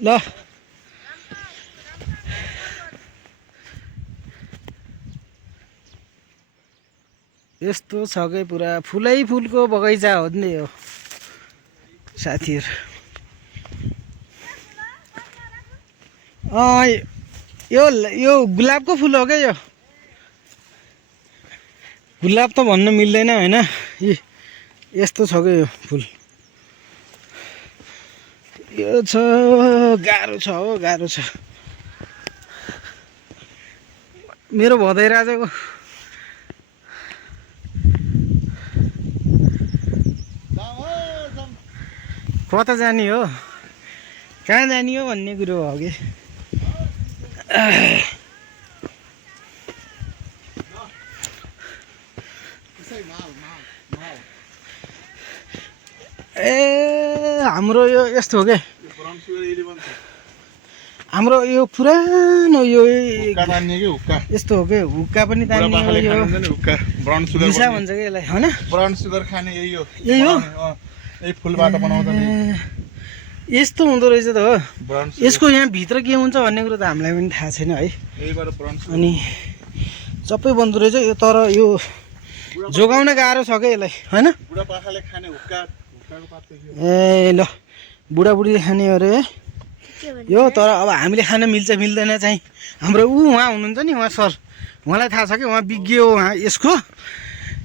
ल यस्तो छ कि पुरा फुलै फुलको बगैँचा हो नि यो साथीहरु। यो यो गुलाबको फुल हो क्या यो। गुलाब त भन्न मिल्दैन हैन। यस्तो छ क्या यो फुल। यो छ गाह्रो छ हो गाह्रो छ। मेरो भदै राजाको कता जाने हो कहाँ जाने हो भन्ने कुरो हो कि। ए हाम्रो यो यस्तो हो क्या हाम्रो यो पुरानो यो यस्तो हो क्या हुक्का पनि तान्ने हो यो निसा भन्छ क्या यसलाई हैन। ब्राउन सुगर खाने यही हो यही फुलबाट बनाउँदा यस्तो हुँदो रहेछ त हो। यसको यहाँ भित्र के हुन्छ भन्ने कुरो त हामीलाई पनि थाहा छैन है। अनि सबै बन्दो रहेछ यो तर यो जोगाउन गाह्रो छ क्या यसलाई हैन। बुढापाकाले खाने हुक्का ए ल बुढाबुढीले खाने अरे यो तर अब हामीले खान मिल्छ मिल्दैन चाहिँ हाम्रो उहाँ हुनुहुन्छ नि उहाँ सर उहाँलाई थाहा छ कि उहाँ विज्ञ हो उहाँ यसको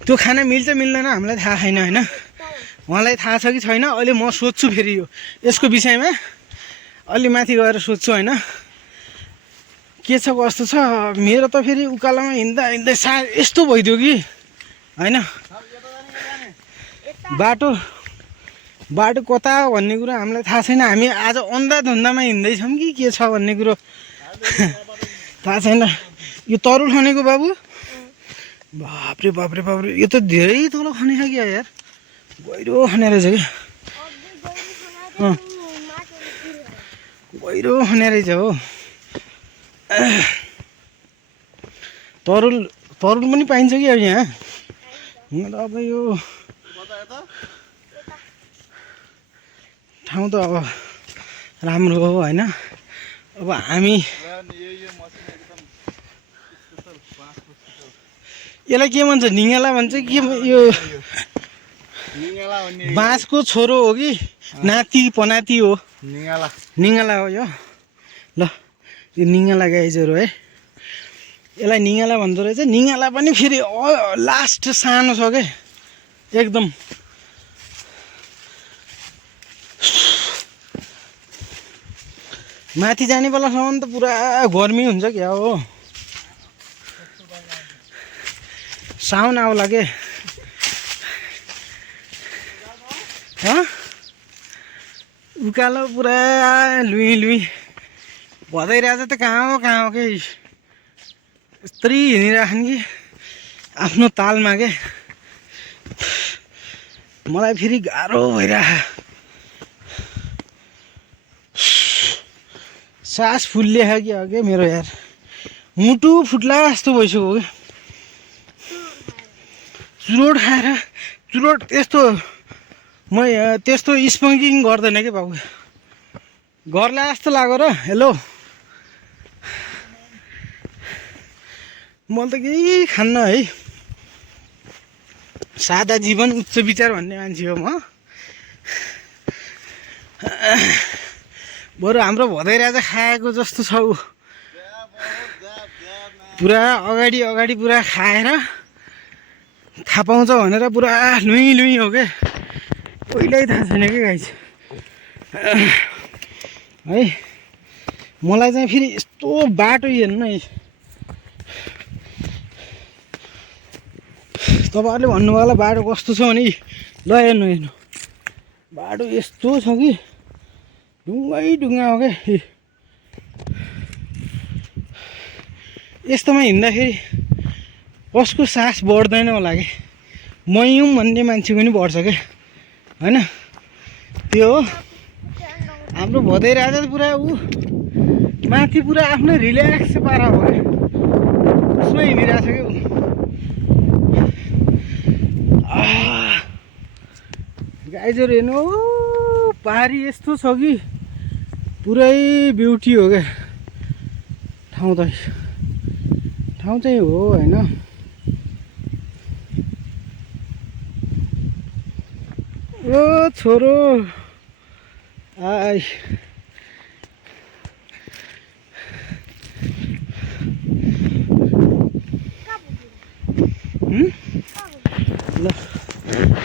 त्यो खाना मिल्छ मिल्दैन हामीलाई थाहा छैन हैन। उहाँलाई थाहा छ कि छैन अहिले म सोध्छु फेरि यो यसको विषयमा अलि माथि गएर सोध्छु हैन के छ कस्तो छ। मेरो त फेरि उकालोमा हिँड्दा हिँड्दै यस्तो भइदियो कि हैन बाटो कता हो भन्ने कुरो हामीलाई थाहा छैन। हामी आज अन्धाधुन्दामा हिँड्दैछौँ कि के छ भन्ने कुरो थाहा छैन। यो तरुल खनेको बाबु बाफ्रे बाफ्रे बाफ्रे यो त धेरै तल खनेछ कि यार गहिरो खने रहेछ कि गहिरो खने रहेछ हो। तरुल पनि पाइन्छ कि अब यहाँ अब यो ठाउँ त अब राम्रो हो हैन। अब हामी यसलाई के भन्छ निङ्गला भन्छ के यो बाँसको छोरो हो कि नाति पनाति हो निङ्गला हो यो। ल यो निङ्गला गाइजहरू है यसलाई निङ्गला भन्दो रहेछ। निङ्गला पनि फेरि लास्ट सानो छ क्या एकदम माथि जाने बेलासम्म त पुरा गर्मी हुन्छ क्या हो। साउन आउला के उकालो पुरा लुई भदै राजा त कहाँ हो के यस्तरी हिँडिराखन् कि आफ्नो तालमा के मलाई फेरि गाह्रो भइरह सास फुल्लिएछ कि अघि मेरो यार मुटु फुट्ला जस्तो भइसक्यो कि चुरोट खाएर चुरोट त्यस्तो म त्यस्तो स्मोकिङ गर्दैन कि बाबु गर्ला जस्तो लाग्यो र। हेलो मैले त केही खान्न है सादा जीवन उच्च विचार भन्ने मान्छे हो म। बरु हाम्रो भदै राजा खाएको जस्तो छ ऊ पुरा अगाडि पुरा खाएर थाहा पाउँछ भनेर पुरा लुई हो क्या पहिल्यै थाहा छैन कि गाइस है। मलाई चाहिँ फेरि यस्तो बाटो हेर्नु है तपाईँहरूले भन्नुभयो होला बाटो कस्तो छ भने ल हेर्नु बाटो यस्तो छ कि ढुङ्गा हो क्या यस्तोमा हिँड्दाखेरि कसको सास बढ्दैन होला कि मयौँ भन्ने मान्छेको पनि बढ्छ क्या हैन। त्यो हो हाम्रो भदै राजा त पुरा माथि पुरा आफ्नो रिल्याक्स पारा हो क्या उसमा हिँडिरहेको छ क्या गाइजहरू हेर्नु पहाडी यस्तो छ कि पुरै ब्युटी हो क्या ठाउँ चाहिँ हो होइन। ओ छोरो आइ ल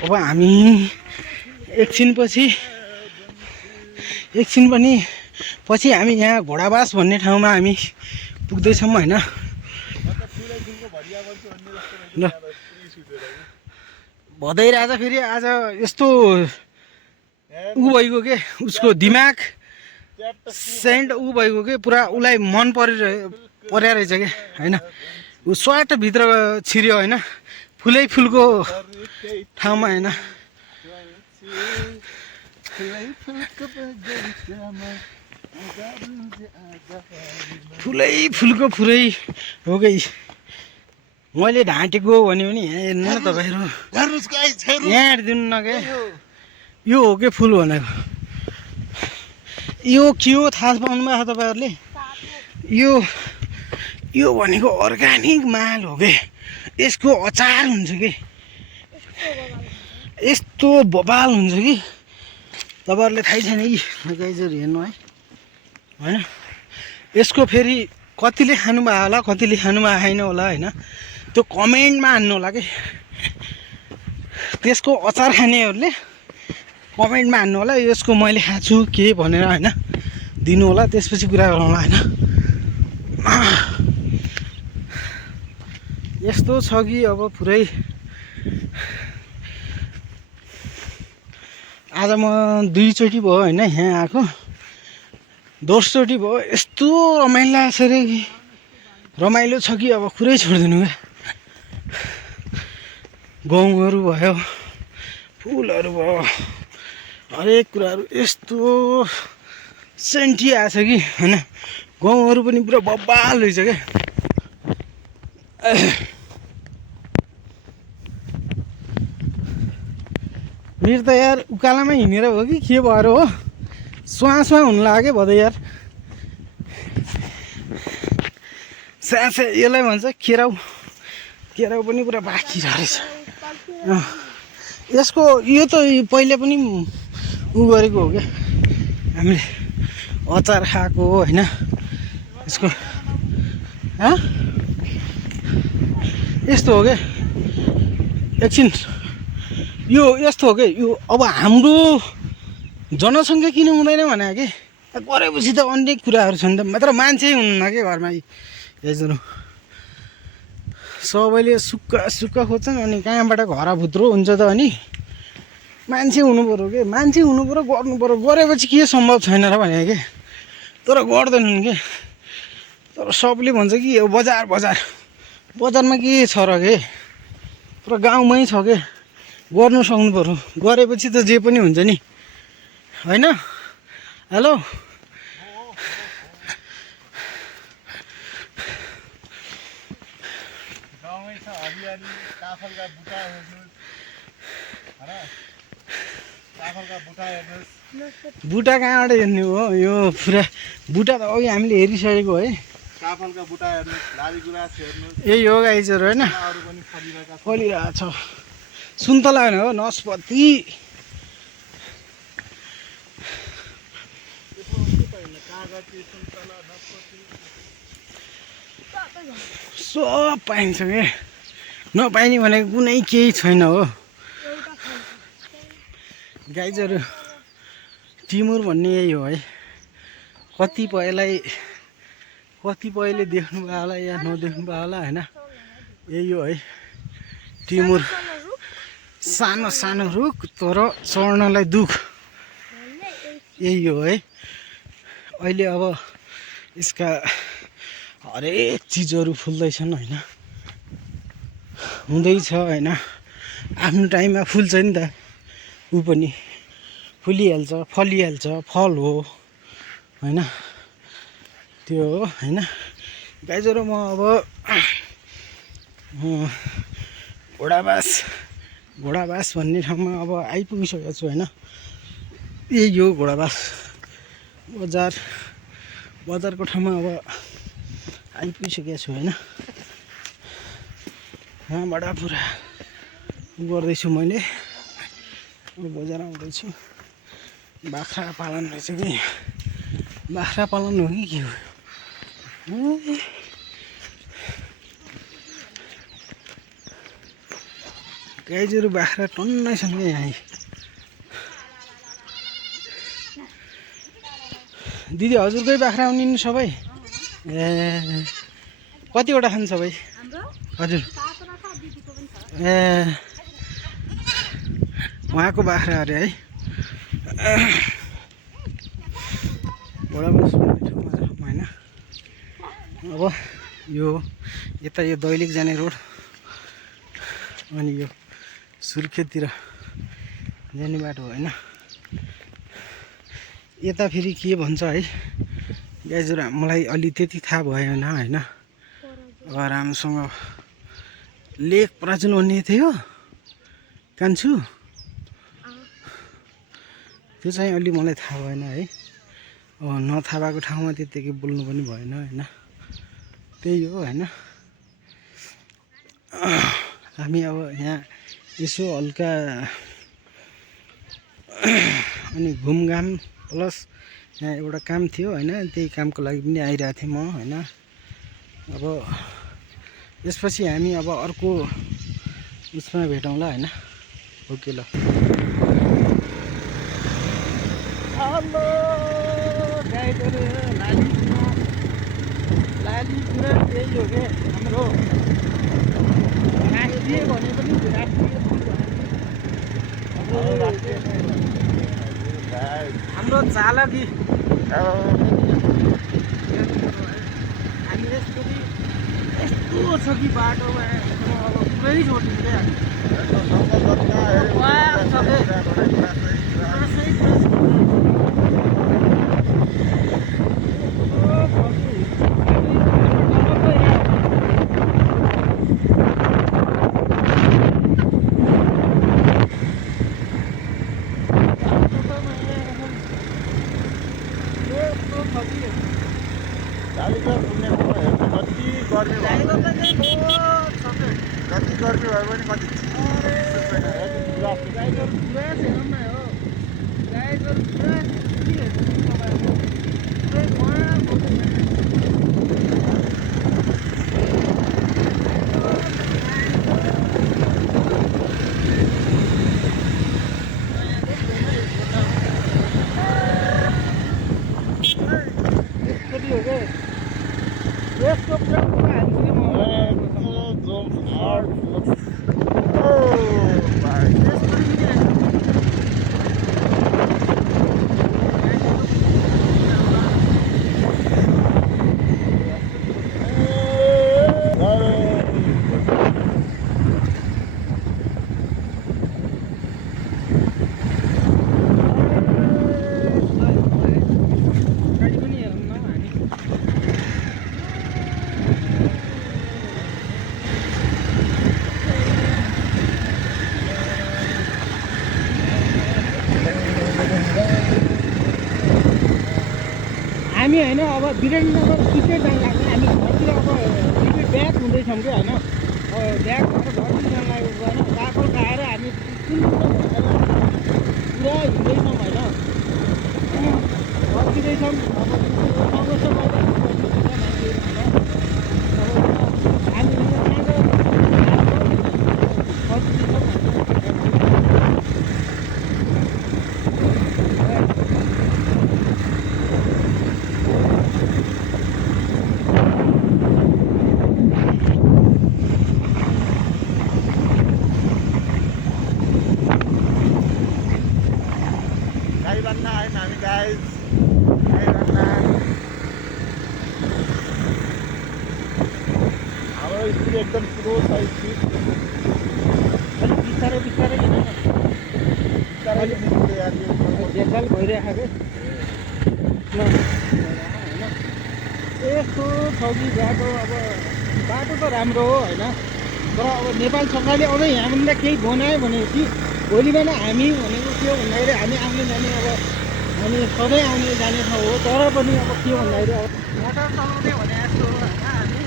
अब हामी एकछिन पनि पछि हामी यहाँ घोडाबास भन्ने ठाउँमा हामी पुग्दैछौँ होइन। ल भदैरहेछ फेरि आज यस्तो ऊ भइगयो के उसको दिमाग सेन्ट ऊ भइगयो के पुरा उसलाई मन पर्या रहेछ क्या होइन। ऊ स्वाट भित्र छिर्यो होइन फुलै फुलको ठाउँमा होइन। फुलै फुलको पुरै हो कि मैले ढाँटेको भन्यो भने यहाँ हेर्नु न तपाईँहरू यहाँ हेरिदिनु न क्या यो हो कि फुल भनेको यो के हो थाहा पाउनु भएको छ तपाईँहरूले यो भनेको अर्ग्यानिक माल हो कि यसको अचार हुन्छ कि यस्तो बबाल हुन्छ कि तपाईँहरूले थाहै छैन कि गाइजहरू हेर्नु है होइन। यसको फेरि कतिले खानुभयो होला कतिले खानुभएको छैन होला होइन त्यो कमेन्टमा हान्नु होला कि त्यसको अचार खानेहरूले कमेन्टमा हान्नु होला यसको मैले खाएको छु के भनेर होइन दिनु होला त्यसपछि कुरा गरौँला होइन। यस्तो छ कि अब पुरै आज म 2 चोटि भयो होइन यहाँ आएको दोस्रोचोटि भयो यस्तो रमाइलो छ रे कि रमाइलो छ कि अब कुरै छोडिदिनु क्या। गाउँहरू भयो फुलहरू भयो हरेक कुराहरू यस्तो सेन्टी आएछ कि होइन। गाउँहरू पनि पुरा बब्बाल रहेछ क्या। मेरो त यार उकालोमा हिँडेर हो कि के भएर हो सुहाँ हुनु लाग्यो भदै यार। साँच्चै यसलाई भन्छ केराउ पनि पुरा बाँकी रहेछ। यसको यो त पहिले पनि उ गरेको हो क्या हामीले अचार खाएको होइन यसको यस्तो हो क्या एकछिन यो यस्तो हो कि यो अब हाम्रो जनसङ्ख्या किन हुँदैन भने कि गरेपछि त अनेक कुराहरू छन् त मात्र मान्छे हुनुहुन्न कि घरमा यसो सबैले सुक्खा खोज्छन् अनि कहाँबाट घर भुत्रो हुन्छ त अनि मान्छे हुनु पऱ्यो के मान्छे हुनु पऱ्यो गर्नु पऱ्यो गरेपछि के सम्भव छैन र भने कि तर गर्दैनन् कि। तर सबले भन्छ कि यो बजारमा के छ र के पुरा गाउँमै छ के गर्नु सक्नु पऱ्यो गरेपछि त जे पनि हुन्छ नि होइन। हेलो बुटा कहाँबाट हेर्ने हो यो पुरा बुटा त अघि हामीले हेरिसकेको है। यही हो गाइजहरू होइन फलिरहेको छ सुन्तला होइन हो नस्पति सब पाइन्छ के नपाइने भनेको कुनै केही छैन हो गाइजहरू। टिमुर भन्ने यही हो है कतिपयले देख्नु भयो होला या नदेख्नु भयो होला होइन यही हो है टिमुर सानो रुख तर चढ्नलाई दुख यही हो है। अहिले अब यसका हरेक चिजहरू फुल्दैछन् होइन हुँदैछ होइन आफ्नो टाइममा फुल्छ नि त ऊ पनि फुलिहाल्छ फलिहाल्छ फल हो होइन त्यो हो होइन। गाइजहरू म अब घोडाबास भन्ने ठाउँमा अब आइपुगिसकेको छु होइन। यही हो घोडाबास बजारको ठाउँमा अब आइपुगिसकेको छु होइन। यहाँबाट पुरा गर्दैछु मैले। अब बजार आउँदैछु। बाख्रा पालन रहेछ कि बाख्रा पालन हो कि के हो? गाईजहरू बाख्रा टन्नैसँगै यहाँ। दिदी हजुरकै बाख्रा आउने नि सबै? ए कतिवटा खान्छ सबै? हजुर ए उहाँको बाख्रा अरे है। बडा बस ठाउँमा छ होइन। अब यो यता यो दैलेख जाने रोड अनि यो सुर्खेततिर जाने बाटो होइन। यता फेरि के भन्छ है गाइजहरू, मलाई अलि त्यति थाहा भएन होइन। अब राम्रोसँग लेक प्राचुन भन्ने थियो कान्छु, त्यो चाहिँ अलि मलाई थाहा भएन है। नथाहा भएको ठाउँमा त्यत्तिकै बोल्नु पनि भएन होइन। त्यही हो होइन। हामी अब यहाँ यसो हल्का अनि घुमघाम प्लस यहाँ एउटा काम थियो होइन। त्यही कामको लागि पनि आइरहेको थिएँ म होइन। अब यसपछि हामी अब अर्को उसमा भेटौँला होइन। ओके ल। हेलो गाइडहरू, लालीपुरा त्यही हो क्या हाम्रो राष्ट्रिय भने पनि हाम्रो चालकी हामी यस्तो छ कि बाटोमा अब पुरै छोडिदिँदै कति गर्मी भयो भने कति यसको पुरा हाल्छु म। हामी होइन अब वीरेन्द्रनगर सुत्दै जान लाग्छ। हामी घरतिर अब ब्याग हुँदैछौँ क्या होइन। ब्याग भएर घरतिर जान लागेको होइन। बाटो खाएर हामी पुरा हिँड्दैछौँ होइन। फर्किँदैछौँ एकदम स्लो साइड अलिक बिस्तारै बिस्तारै हिँड न। देखभाल भइरहेको क्या होइन। यस्तो छ कि बाटो अब बाटो त राम्रो हो होइन। तर अब नेपाल सरकारले अब यहाँभन्दा केही बनायो भनेपछि भोलि बिहान हामी भनेको के हो भन्दाखेरि हामी आउने जाने अब अनि सधैँ आउने जाने ठाउँ हो। तर पनि अब के भन्दाखेरि अब मोटर चलाउने भने जस्तो होइन हामी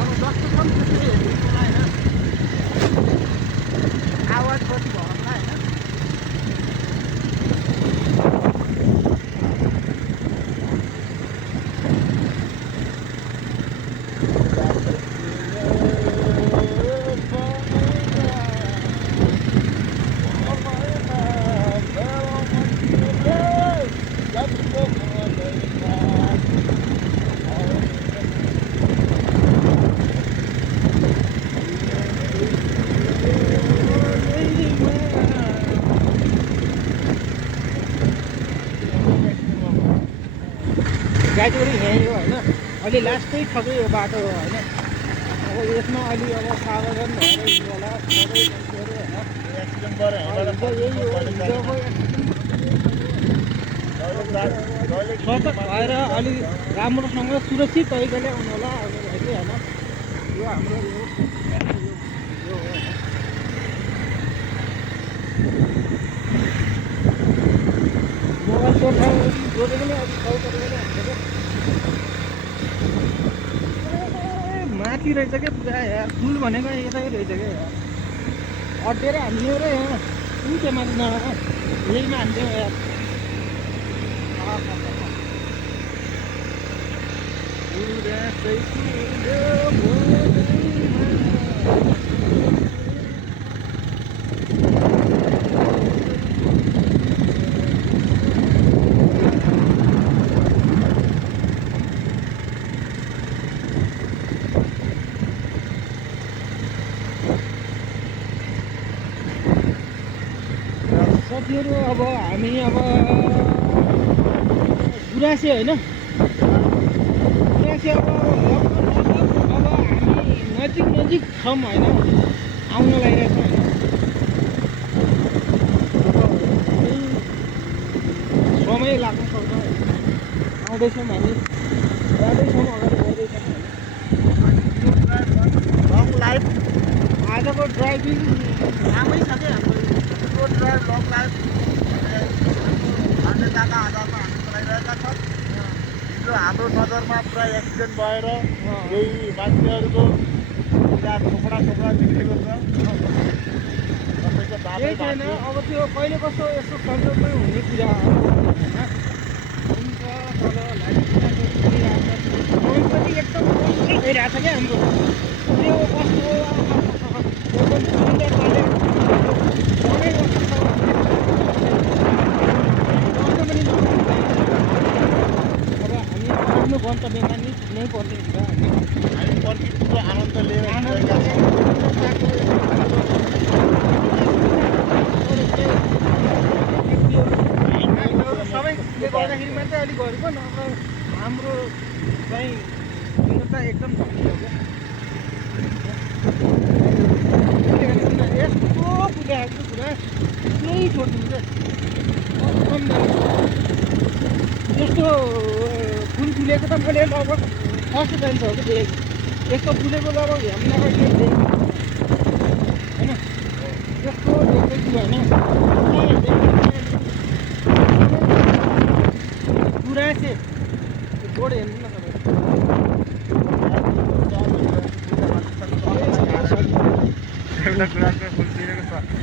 अब जस्तो पनि त्यस्तै हेरिदिनु होइन आवाज कति भयो होला होइन। गाडीहरू यहीँ हो होइन। अहिले लास्टै ठगै यो बाटो हो होइन। अब यसमा अलि अब सावधान भएर हिँड्नु होला सबै मान्छेहरू होइन। एक्सिडेन्ट गरेर हिजो यही हो, हिजोको सतर्क भएर अलिक राम्रोसँग सुरक्षित तरिकाले आउनु होला आउनु भयो कि होइन। यो हाम्रो यो हो होइन। मोबाइल जोड्दा जोडेको नै अलिक छेउ परेको नै हुन्छ क्या। माथि रहेछ क्या पुरा यार, फुल भनेको यतै रहेछ क्या यार। अड्डेर हान्ने र यहाँ ऊ त्यो माथि नआएको यहीमा हान्थ्यो यार। साथीहरू अब हामी अब गुराँसे होइन, गुराँसे अब हामी नजिक छौँ होइन, आउन लागिरहेको छ होइन। समय लाग्न सक्छ, आउँदैछौँ हामी, जाँदैछौँ, अगाडि बढ्दैछौँ होइन। लङ लाइफ आजको ड्राइभिङ राम्रै छ क्या हाम्रो। रोड ड्राइभ लङ लाइफ अन्य जग्गा आधारमा हामी चलाइरहेका छौँ। हिजो हाम्रो नजरमा पुरा एक्सिडेन्ट भएर यही मान्छेहरूको पुरा थोपडा निस्केको छ। कसैको केही छैन, अब त्यो कहिले कस्तो यस्तो सन्जोगमै हुने कुरा हो होइन। हुन्छ तल पनि एकदम भइरहेको छ क्या हाम्रो। त्यो कस्तो अब हामी आफ्नो गन्तव्यमा नै पुग्नै पर्ने हुन्छ होइन। हामी प्रकृतिको आनन्द लिएर सबैले गर्दाखेरि मात्रै अलिक गरेको, नभए हाम्रो चाहिँ सुन्दरता एकदम धनी हो क्या। यस्तो पुऱ्याएको कुरा पुरै छोडिदिन्छ जस्तो फुल फुलेको त मैले लगभग फर्स्ट टाइम छ कि देखेको। यस्तो फुलेको लगभग हेर्नको केही देखेको होइन। यस्तो देख्दैछु होइन। गुराँसे बोर्ड हेर्नु न तपाईँ।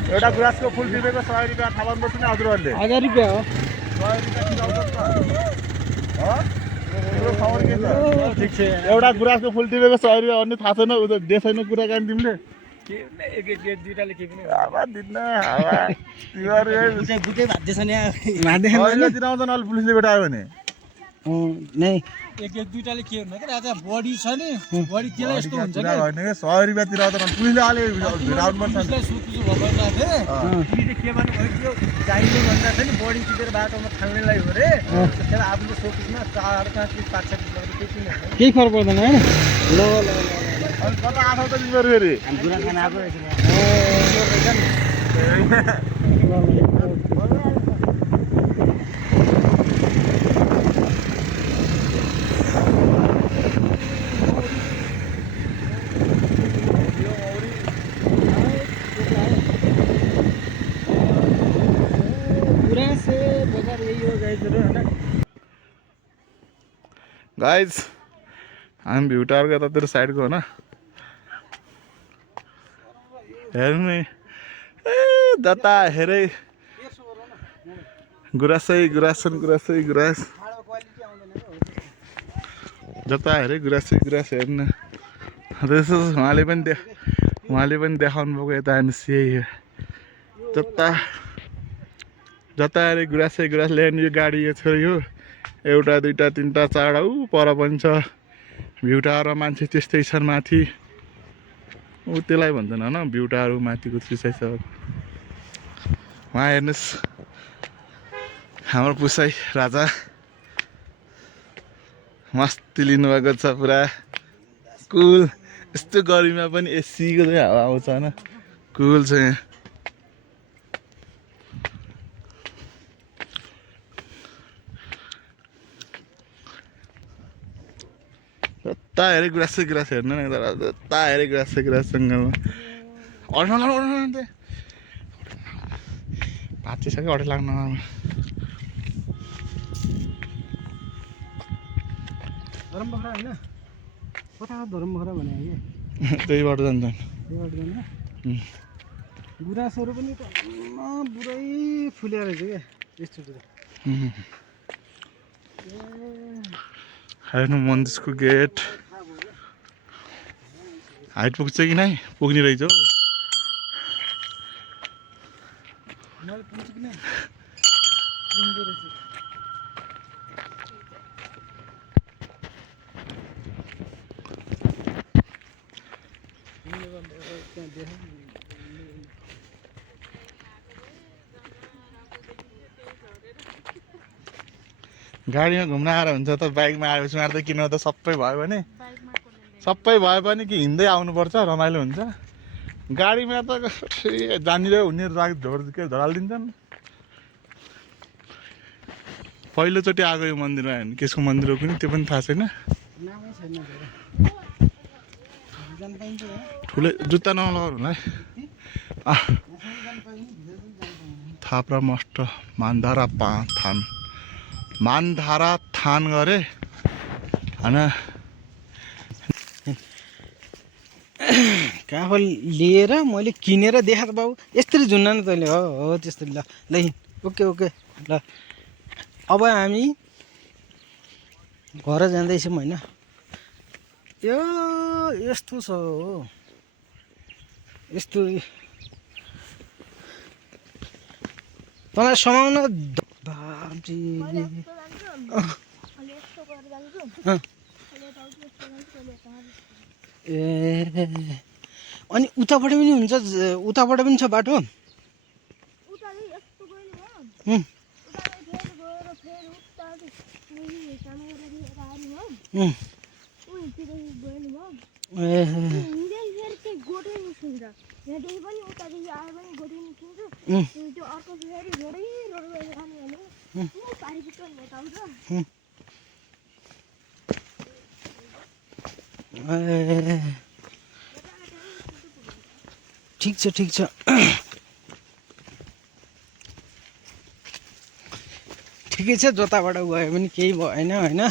एउटा गुराँसको फुल टिपेको 100 रुपियाँ थाहा पाउनुपर्छ नि हजुरहरूले। 1000 रुपियाँ हो। 100 रुपियाँ किनाउँछ ठिक छ। एउटा गुराँसको फुल टिपेको 100 रुपियाँ भन्ने थाहा छैन, उता देशैन कुराकानी तिमीले। दुईटाले के पनि तिनाउँछन् अलि पुलिसले भेटायो भने। नहीं एक दुईटाले के हुन्न क्या राजा बडी छ नि बडी त्यसलाई यस्तो हुन्छ होइन कि 100 रुपियाँ तिराउँछन् पुलिसले अलि भेटाउनु पर्छ। त्यसलाई सुकुसु भइरहेको थिएँ तिमीले के भन्नुभयो त्यो गाडीले भन्दा थियो नि बडी टिपेर बाटोमा थाल्नेलाई हो रे। त्यसलाई आफूले सोकुसमा 4-5 केही फरक पर्दैन होइन। ल ल अनि कता आएको त तिमीहरू फेरि गुरा खाना आएको रहेछ बजार यही हो गाइजहरू होइन गाइज हामी भ्यू टावरको यतातिर साइडको होइन हेर्नु नि ए जता हेरे गुराँसै गुराँस जता हेरे गुराँसै गुराँस हेर्नु त्यसो उहाँले पनि देखाउनु भएको यता हेर्नुहोस् यही हो जता हेरे गुराँसै गुराँस ल्याउने यो गाडी यो छ यो एउटा दुईटा तिनवटा चारवटा ऊ पर पनि छ भ्यू टावरमा मान्छे त्यस्तै छन् माथि ऊ त्यसलाई भन्छन् होइन भ्यू टावर माथिको चिसै छ उहाँ हेर्नुहोस् हाम्रो पुसाई राजा मस्ती लिनुभएको छ पुरा कुल यस्तो गर्मीमा पनि एसीको चाहिँ हावा आउँछ होइन कुल छ यहाँ जता हेरे गुराँसै गुराँस हेर्नु न जता हेरे गुराँसै गुराँस जङ्गलमा अड्न भाँचिसक्यो अड्यो लाग्न धरमपोखरा होइन कता धरमपोखरा भने कि त्यहीबाट जान्छन् त्यहीबाट जाने गुराँसहरू पनि पुरै फुलेर रहेछ क्या यस्तोतिर हेर्नु मन्दिरको गेट हाइट पुग्छ कि नै पुग्ने रहेछ हौ मैले पुग्छु कि नै पुग्दो रहेछ गाडीमा घुम्न आएर हुन्छ त बाइकमा आएपछि मात्र किन त सबै भयो भने कि हिँड्दै आउनुपर्छ रमाइलो हुन्छ गाडीमा त जानिर हुने धरालिदिन्छन् पहिलोचोटि आएको यो मन्दिरमा हेर्नु केसको मन्दिर हो पनि त्यो पनि थाहा छैन नामै छैन जान पाइन्छ ठुलै जुत्ता नलगाउनु होला है थाप्रा मस्ट मानधारा थान गरे होइन काफल लिएर मैले किनेर देखा त बाबु यस्तरी झुन्न न तैँले हो त्यस्तरी ल ओके ल अब हामी घर जाँदैछौँ होइन यो यस्तो छ हो यस्तो तँलाई समाउन ए अनि उताबाट पनि हुन्छ उताबाट पनि छ बाटो ठिक छ ठिकै छ जताबाट गयो पनि केही भएन होइन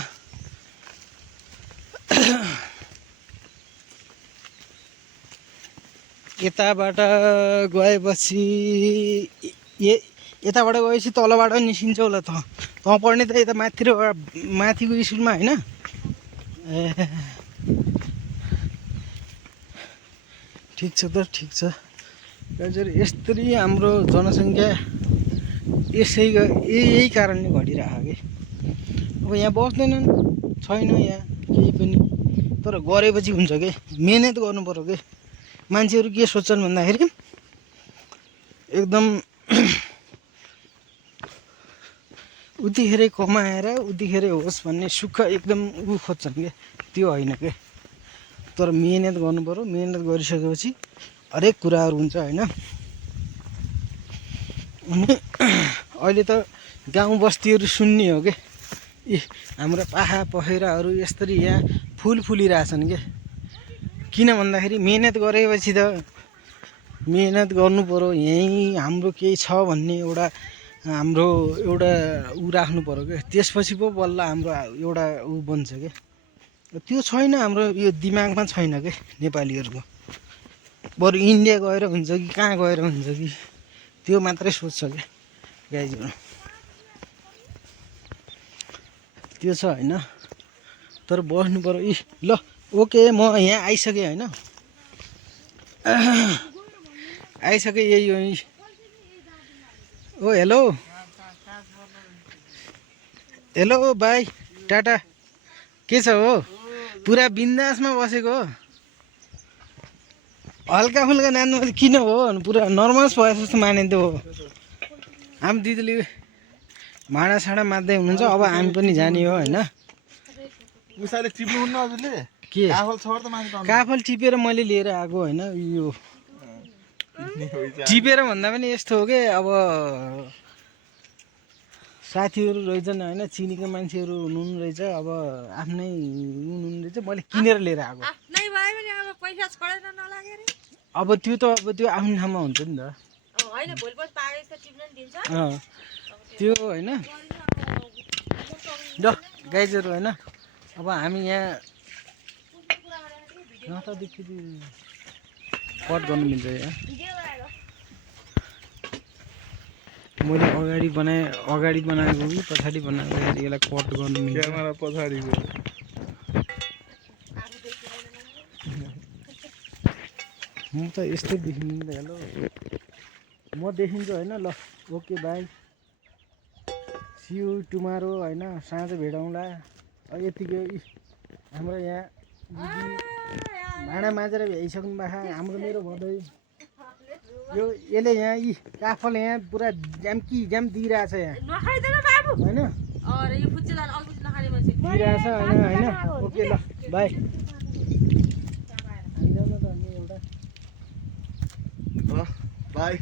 यताबाट गएपछि यताबाट गएपछि तलबाट निस्किन्छ होला त पढ्ने त यता माथिको स्कुलमा होइन ठिक छ हजुर यस्तरी हाम्रो जनसङ्ख्या यही कारणले घटिरहेको कि अब यहाँ बस्दैनन् छैन यहाँ केही पनि तर गरेपछि हुन्छ कि मिहिनेत गर्नु पर्यो कि मान्छेहरू के सोच्छन् भन्दाखेरि एकदम उतिखेरै कमाएर उतिखेरै होस् भन्ने सुख एकदम खोज्छन् क्या त्यो होइन क्या तर मिहिनेत गर्नु पर्यो मिहिनेत गरिसकेपछि हरेक कुराहरू हुन्छ होइन अनि अहिले त गाउँ बस्तीहरू सुन्ने हो क्या हाम्रो पाखा पखेराहरू यसरी यहाँ फुलिरहेछन् क्या किन भन्दाखेरि मिहिनेत गरेपछि त मिहिनेत गर्नु पर्यो यहीँ हाम्रो केही छ भन्ने एउटा हाम्रो एउटा ऊ राख्नु पर्यो क्या, त्यसपछि पो बल्ल हाम्रो एउटा ऊ बन्छ क्या। त्यो छैन हाम्रो यो दिमागमा छैन क्या नेपालीहरूको। बरु इन्डिया गएर हुन्छ कि कहाँ गएर हुन्छ कि त्यो मात्रै सोच्छ क्या गाइजहरू। त्यो छ होइन, तर बस्नु पर्यो। इ ल ओके, म यहाँ आइसकेँ होइन, आइसकेँ। यही हो। ओ हेलो हेलो भाइ, टाटा। के छ हो? पुरा बिन्दासमा बसेको हो? हल्का फुल्का नाच्नु किन हो? पुरा नर्भस भयो जस्तो मानिँदो हो। हामी दिदीले भाँडासाँडा मात्दै हुनुहुन्छ, अब हामी पनि जाने हो होइन। उसैले टिप्नुहुन्न हजुरले? के काफल छ त मान्छे काफल टिपेर मैले लिएर आएको होइन। यो टिपेर भन्दा पनि यस्तो हो कि अब साथीहरू रहेछन् होइन, चिनेको मान्छेहरू हुनुहुन्न रहेछ, अब आफ्नै हुनुहुन्न रहेछ, मैले किनेर लिएर आएको। अब त्यो त अब त्यो आफ्नो ठाउँमा हुन्छ नि त। त्यो होइन ल गाइजहरू होइन। अब हामी यहाँ तदेखि कट गर्नु मिल्छ यहाँ। मैले अगाडि बनाएको कि पछाडि बनाएको यसलाई कट गर्नु मिल्छ। क्यामेरा पछाडिको म त यस्तै देखिनु नि त। हेलो म देखिन्छु होइन। ल okay bye, see you tomorrow होइन, साँझ भेटौँला। यतिकै हाम्रो यहाँ भाँडा माजेर भ्याइसक्नु भएको। हाम्रो मेरो भदै यो यसले यहाँ यी काफल यहाँ पुरा ज्याम दिइरहेछ यहाँ होइन, दिइरहेछ होइन होइन। ओके ल बाई। हान्दैन त अनि एउटा बाई।